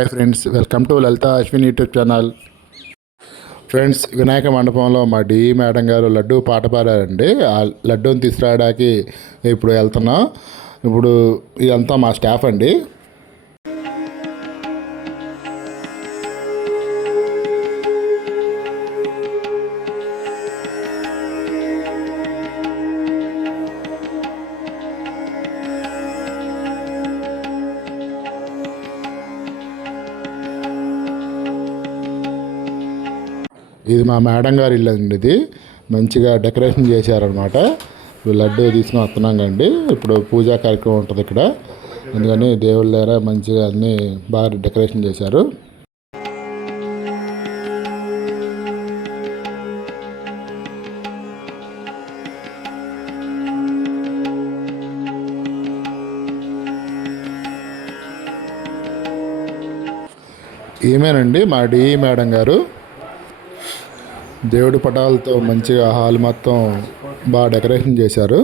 Hi friends, welcome to Lalitha Ashwin YouTube channel. Friends, Vinayaka మండపంలో మా D madam గారు లడ్డు పాట పాడారండి. ఆ లడ్డూని తీసుకురావడానికి ఇప్పుడు వెళ్తున్నాం. ఇప్పుడు ఇదంతా మా స్టాఫ్ అండి. ఇది మా మేడం గారి ఇల్లు అండి. ఇది మంచిగా డెకరేషన్ చేశారనమాట. ఇప్పుడు లడ్డు తీసుకుని వస్తున్నాం కండి. ఇప్పుడు పూజా కార్యక్రమం ఉంటుంది ఇక్కడ, అందుకని దేవుళ్ళ దగ్గర మంచిగా అన్నీ బాగా డెకరేషన్ చేశారు. ఈమెనండి మా డి మేడం గారు. దేవుడి పటాలతో మంచిగా హాల్ మొత్తం బాగా డెకరేషన్ చేశారు.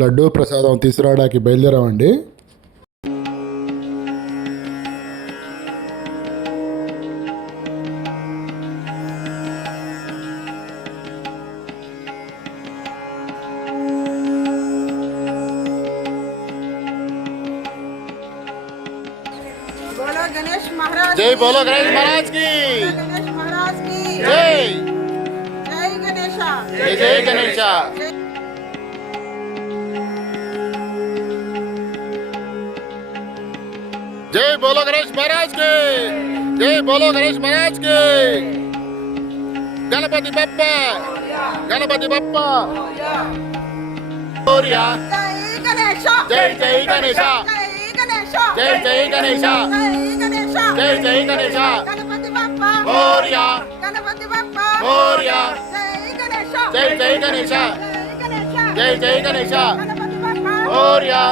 లడ్డూ ప్రసాదం తీసుకురావడానికి బయలుదేరామండి. जय बोलो गणेश महाराज की जय जय गणेशा जय जय गणेशा। जय बोलो गणेश महाराज के जय बोलो गणेश महाराज के। गणपति बप्पा मोरया। जय गणेशा जय जय गणेशा जय जय गणेशा जय जय गणेशा। गणपति बप्पा मोरया मोरया। जय जय गणेशा जय जय गणेशा मोरया।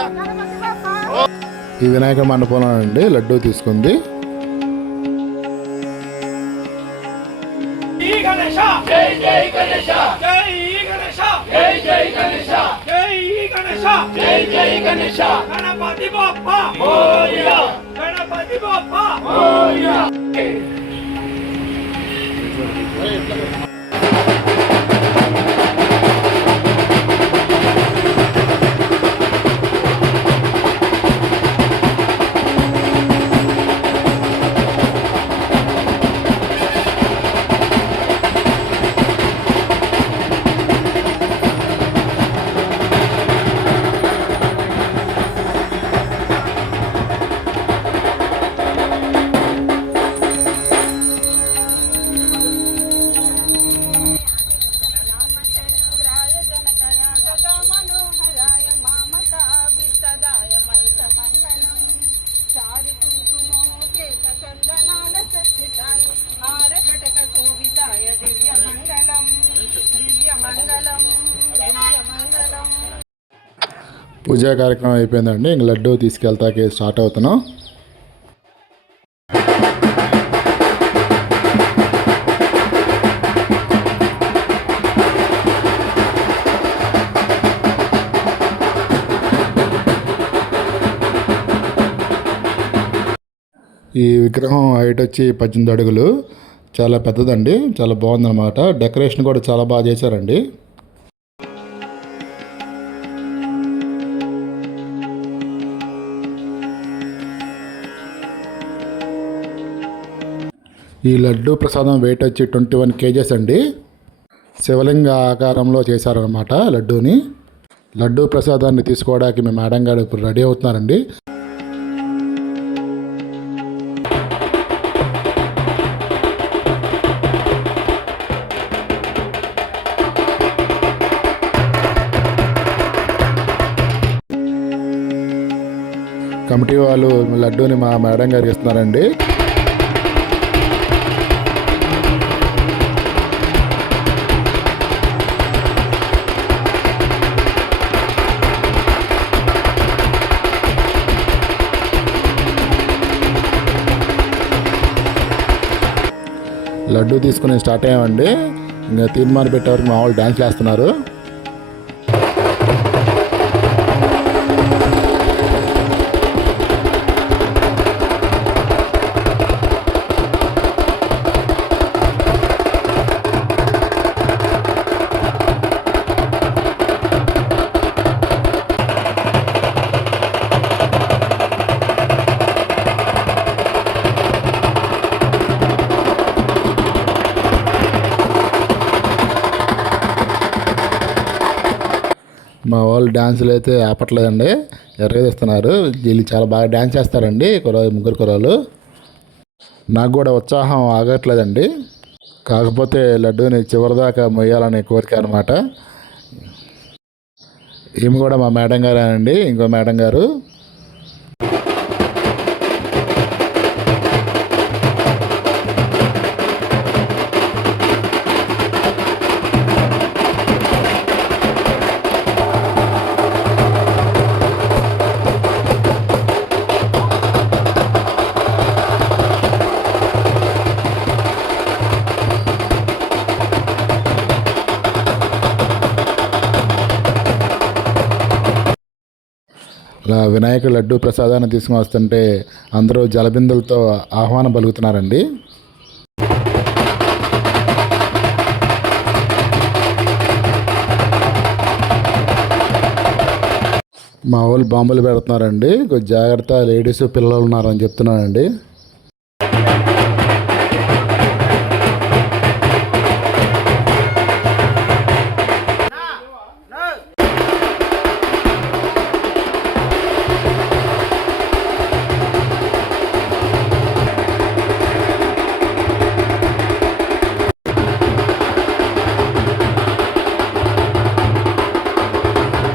ఈ వినాయక మండపంలో అండి లడ్డూ తీసుకుంది. जय जय गणेशा जय गणेशा जय जय गणेशा जय गणेशा जय जय गणेशा। गणपति बप्पा मोरया गणपति बप्पा मोरया। పూజా కార్యక్రమం అయిపోయిందండి. ఇంక లడ్డూ తీసుకెళ్తాకి స్టార్ట్ అవుతున్నాం. ఈ విగ్రహం హైట్ వచ్చి 18 అడుగులు, చాలా పెద్దదండి. చాలా బాగుందన్నమాట. డెకరేషన్ కూడా చాలా బాగా చేశారండి. ఈ లడ్డు ప్రసాదం వెయిట్ వచ్చి 21 kgs అండి. శివలింగ ఆకారంలో చేశారనమాట లడ్డూని. లడ్డు ప్రసాదాన్ని తీసుకోవడానికి మేము మేడం గారు ఇప్పుడు రెడీ అవుతున్నారండి. కమిటీ వాళ్ళు లడ్డూని మా మేడం గారికి ఇస్తున్నారండి. లడ్డూ తీసుకుని స్టార్ట్ అయ్యామండి. ఇంకా తీర్మానం పెట్టే వరకు మా వాళ్ళు డ్యాన్స్ వేస్తున్నారు. మా వాళ్ళు డ్యాన్సులు అయితే ఆపట్లేదండి, ఎర్రగేస్తున్నారు. వీళ్ళు చాలా బాగా డ్యాన్స్ చేస్తారండి ముగ్గురు కుర్రాళ్ళు. నాకు కూడా ఉత్సాహం ఆగట్లేదండి. కాకపోతే లడ్డూని చివరిదాకా మొయ్యాలనే కోరిక అనమాట. ఈమె కూడా మా మేడం గారేనండి, ఇంకో మేడం గారు. వినాయక లడ్డు ప్రసాదాన్ని తీసుకుని వస్తుంటే అందరూ జలబిందులతో ఆహ్వానం పలుకుతున్నారండి. మా వాళ్ళు బాంబులు పెడుతున్నారండి, కొంచెం జాగ్రత్త, లేడీస్ పిల్లలు ఉన్నారని చెప్తున్నానండి.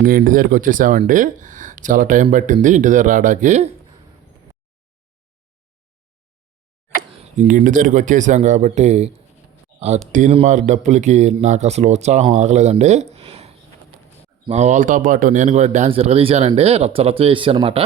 ఇంక ఇంటి దగ్గరికి వచ్చేసామండి. చాలా టైం పట్టింది ఇంటి దగ్గర రావడానికి. ఇంటి దగ్గరికి వచ్చేసాం కాబట్టి ఆ తీన్మార్ డప్పులకి నాకు అసలు ఉత్సాహం ఆగలేదండి. మా వాళ్ళతో పాటు నేను కూడా డ్యాన్స్ ఎరగదీశానండి, రచ్చ రచ్చ చేసాను అనమాట.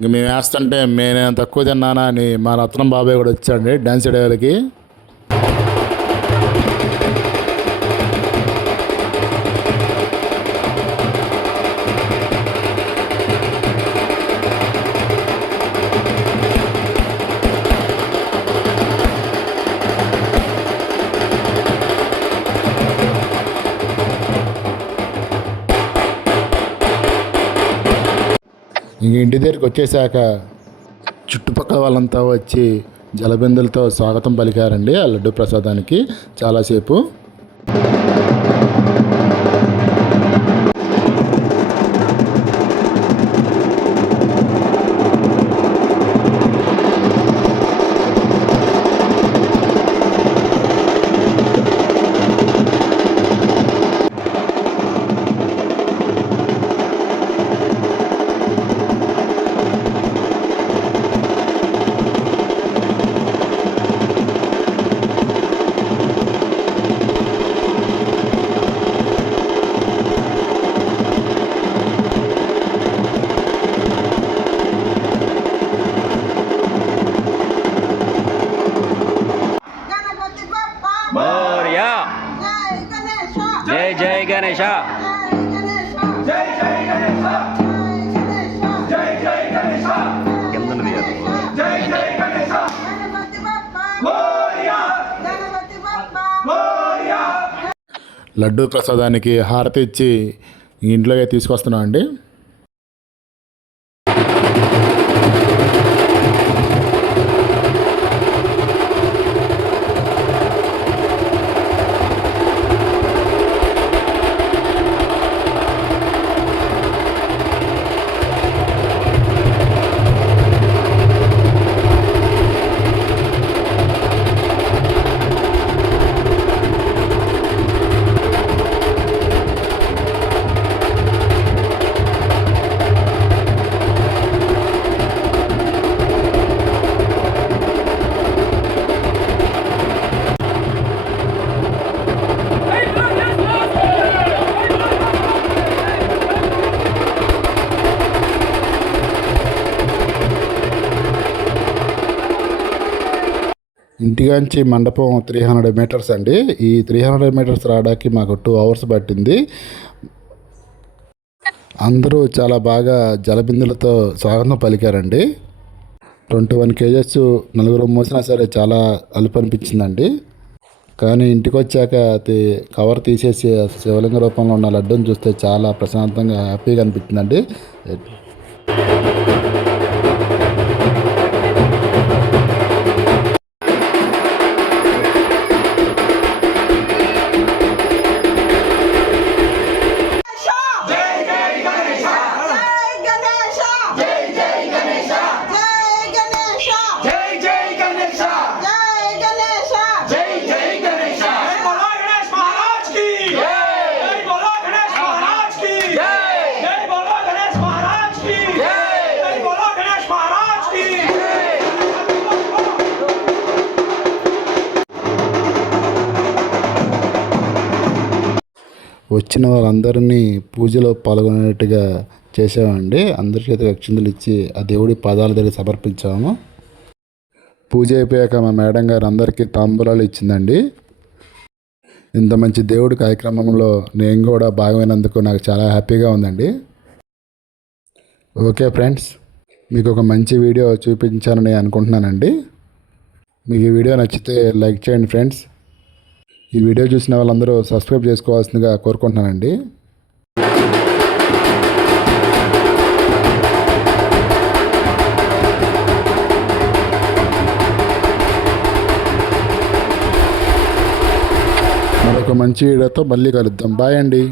ఇంక మేము వేస్తుంటే నేను తక్కువ తిన్నానా అని మా రత్నం బాబాయ్ కూడా వచ్చాడండి డ్యాన్స్ వేయడానికి. ఇంక ఇంటి దగ్గరికి వచ్చేసాక చుట్టుపక్కల వాళ్ళంతా వచ్చి జలబిందులతో స్వాగతం పలికారండి ఆ లడ్డు ప్రసాదానికి చాలాసేపు. జై జై గణేశ. జై జై గణేశ. జై జై గణేశ. కిందనది కాదు. జై జై గణేశ. మోరియా. మోరియా. లడ్డు ప్రసాదానికి హారతి ఇచ్చి ఇంట్లోకి తీసుకొస్తున్నాం అండి. ఇంటిగాంచి మండపం 300 మీటర్స్ అండి. ఈ 300 మీటర్స్ రావడానికి మాకు 2 hours పట్టింది. అందరూ చాలా బాగా జలబిందులతో స్వాగతం పలికారండి. 21 kgs నలుగురు మోసినా సరే చాలా అలుపు అనిపించిందండి. కానీ ఇంటికి వచ్చాక కవర్ తీసేసి శివలింగ రూపంలో ఉన్న లడ్డూని చూస్తే చాలా ప్రశాంతంగా హ్యాపీగా అనిపించిందండి. వచ్చిన వాళ్ళందరినీ పూజలో పాల్గొనేట్టుగా చేసామండి. అందరి చేత అక్షింతలు ఇచ్చి ఆ దేవుడి పాదాల దగ్గర సమర్పించాము. పూజ అయిపోయాక మా మేడం గారు అందరికీ తాంబూలాలు ఇచ్చిందండి. ఇంత మంచి దేవుడి కార్యక్రమంలో నేను కూడా భాగమైనందుకు నాకు చాలా హ్యాపీగా ఉందండి. ఓకే ఫ్రెండ్స్, మీకు ఒక మంచి వీడియో చూపించానని అనుకుంటున్నానండి. మీకు ఈ వీడియో నచ్చితే లైక్ చేయండి ఫ్రెండ్స్. ఈ వీడియో చూసిన వాళ్ళందరూ సబ్స్క్రైబ్ చేసుకోవాల్సిందిగా కోరుకుంటున్నానండి. మరొక మంచి వీడియోతో మళ్ళీ కలుద్దాం. బాయ్ అండి.